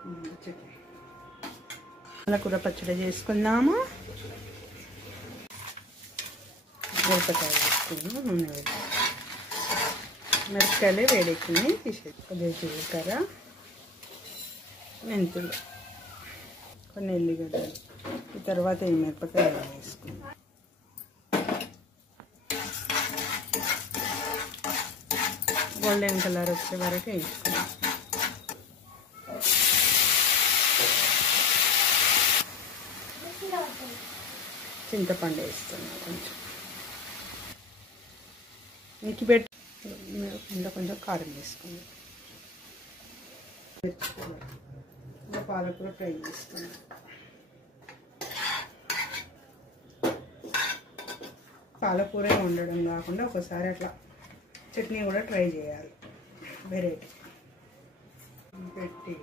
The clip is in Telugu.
చట్నీ పాలకూర పచ్చడి చేసుకుందాము. మిరపకాయలు వేసుకుందాం. నూనె వేసి మిరపకాయలు వేడెక్కినాయి తీసేది. కొద్దిగా జీలకర్ర, మెంతులు, కొన్ని ఎల్లిగడ్డలు. ఈ తర్వాత ఈ మిరపకాయలు వేసుకుందాం. గోల్డెన్ కలర్ వచ్చే వరకు వేసుకుందాం. చింతపండు వేస్తున్నాం కొంచెం. నీకు పెట్టి ఇంకా కొంచెం కారం వేసుకుందాం. ఇంకా పాలకూర ఫ్రై చేసుకున్నాం. పాలకూర వండడం కాకుండా ఒకసారి అట్లా చట్నీ కూడా ట్రై చేయాలి. వెరైటీ పెట్టి